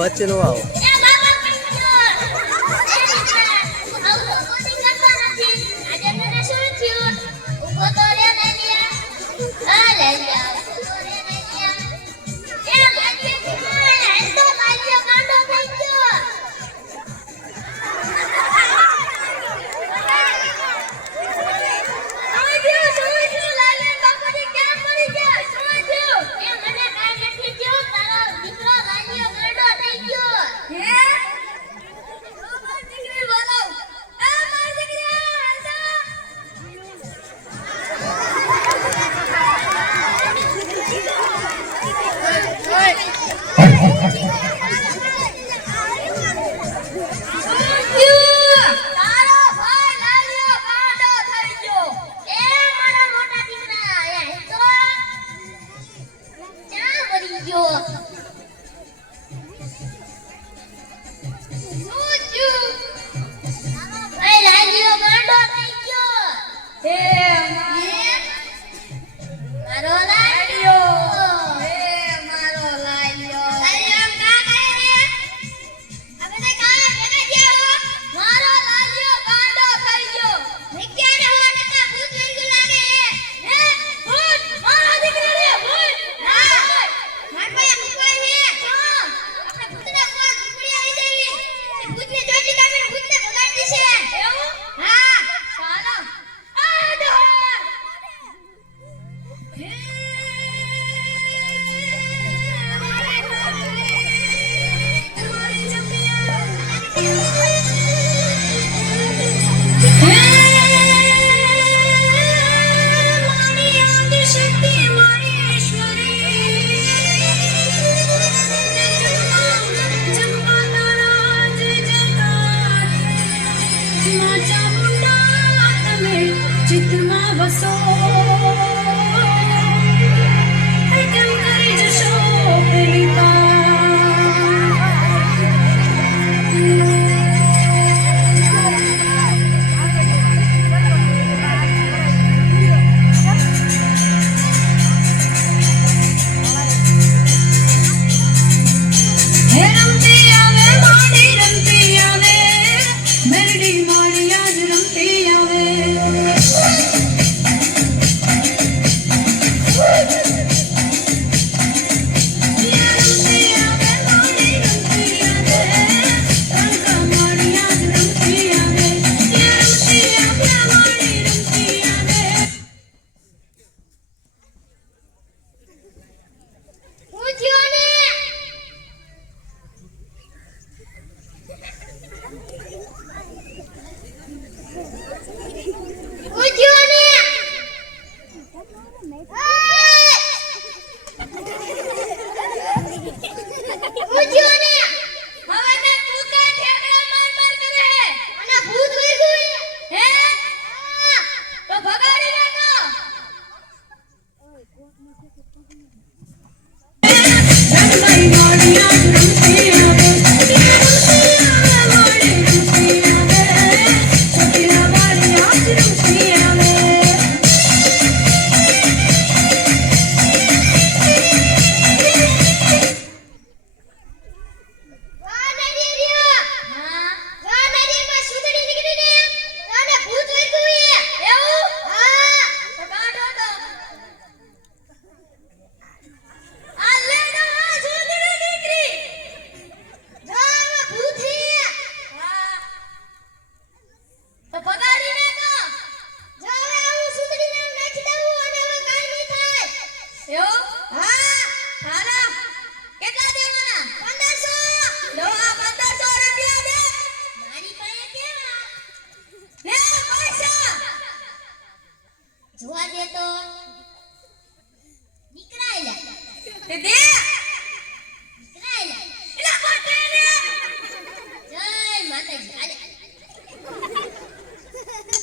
વચ્ચે નો આવો.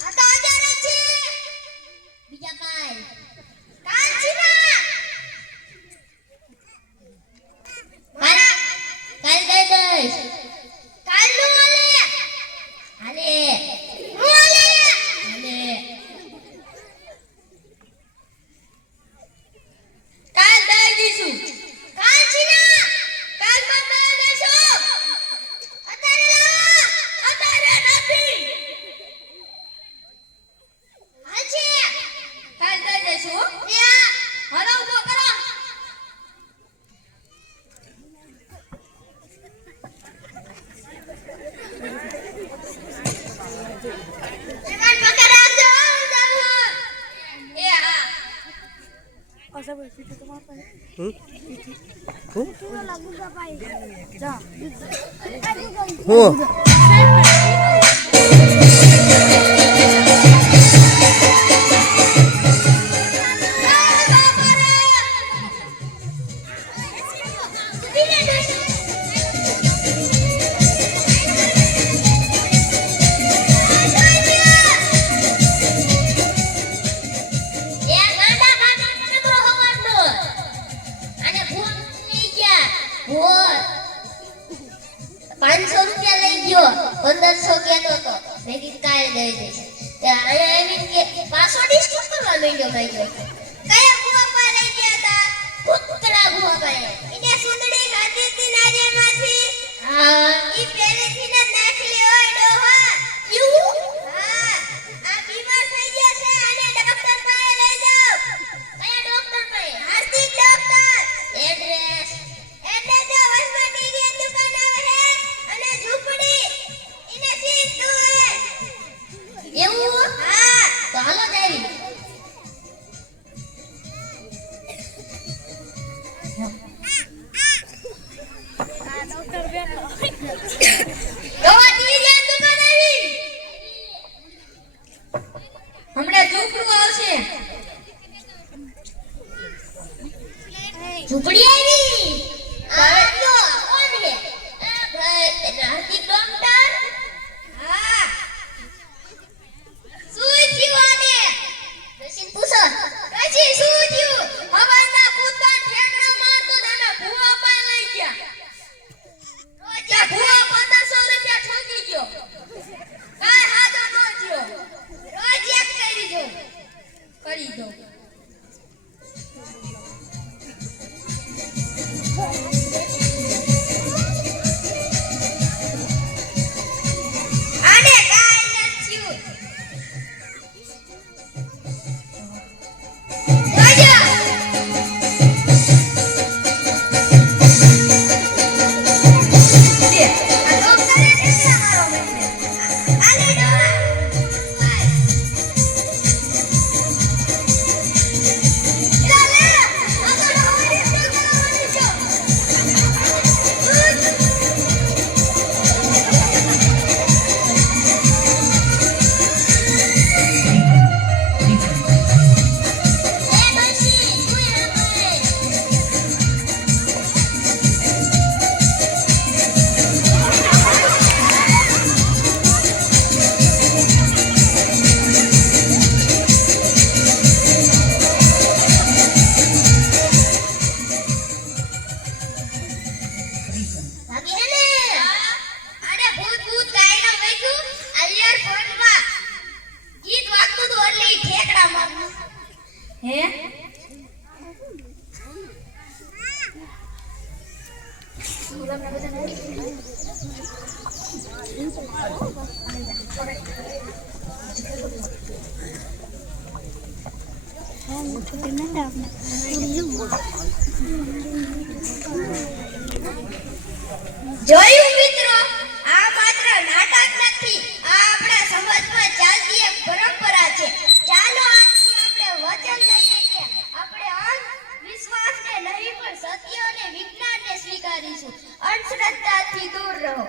આ તો અજાર જ છે. બીજા કાઈ કાંચીના મારા કાલ દઈ દઈશ. કાલ નું હાલે હાલે નું હાલે હાલે. કાલ દઈ દઈશું. કાંચીના કાલ મત દઈ દઈશું. અત્યારે લાવો. અત્યારે નથી. હાલ છે. કાલ દઈ દઈશું. ત્યાં હલો ઉભો કરો. એમાં પકડ રાખજો. એ હા હું ₹500 લઈ ગયો. 1500 કહેતો હતો. મેં કીધું કાલે દઈ દઈશ. તે આયા આવીને કે પાછો ડિસ્કસ કરવા માંડ્યો ભાઈ. કયા ગુવાપા લઈ ગયા હતા? કૂતરા ગુવાપા. એને સુંદડી ખાધી હતી નારિયેળમાંથી. હા ઈ પહેલેથી ને નાખલી હોય ડોહા. યુ હા આ બીમાર થઈ ગયા છે. આને ડોક્ટર પાસે લઈ જાઓ. કયા ડોક્ટર પાસે? હાર્દિક ડોક્ટર. એડ્રેસ જો વસમાં ટીવી દુકાન આવે છે અને ઝૂંપડી એને સીધું હે. એવું હા તો હાલો જાવી. આ ડોક્ટર બેઠો. દવા ટીવી દુકાન આવી. હમણાં ઝૂંપડું આવશે. ઝૂંપડી આવી. આવ્યો કોણ છે? ભાઈ હાર્દિક ડોક્ટર. હા શું થયું આને? રસીન પૂછો. રસી શું થયું? હવાના કૂતરા ઠેકડા મારતો તને ભૂવા પાસે લઈ ગયા. રોજ ભૂવા ₹1500 ઠોકી ગયો. કાઈ હાજો ન થયો. રોજ એક કરી દો. કરી દો. આને કાઈ નથી થયું. રાજા લે આ ડોક્ટરે કેટલા મારો મને આલે ડોહા. લે લે આ તો હોરી કરવાની છો. જોયું મિત્રો, આ માત્ર નાટક નથી, આ આપણા સમાજમાં ચાલતી એક પરંપરા છે. ચાલો આજથી આપણે વચન લઈએ કે આપણે અંધવિશ્વાસને નહીં પણ સત્ય અને વિજ્ઞાનને સ્વીકારીશું. અંધશ્રદ્ધાથી દૂર રહો.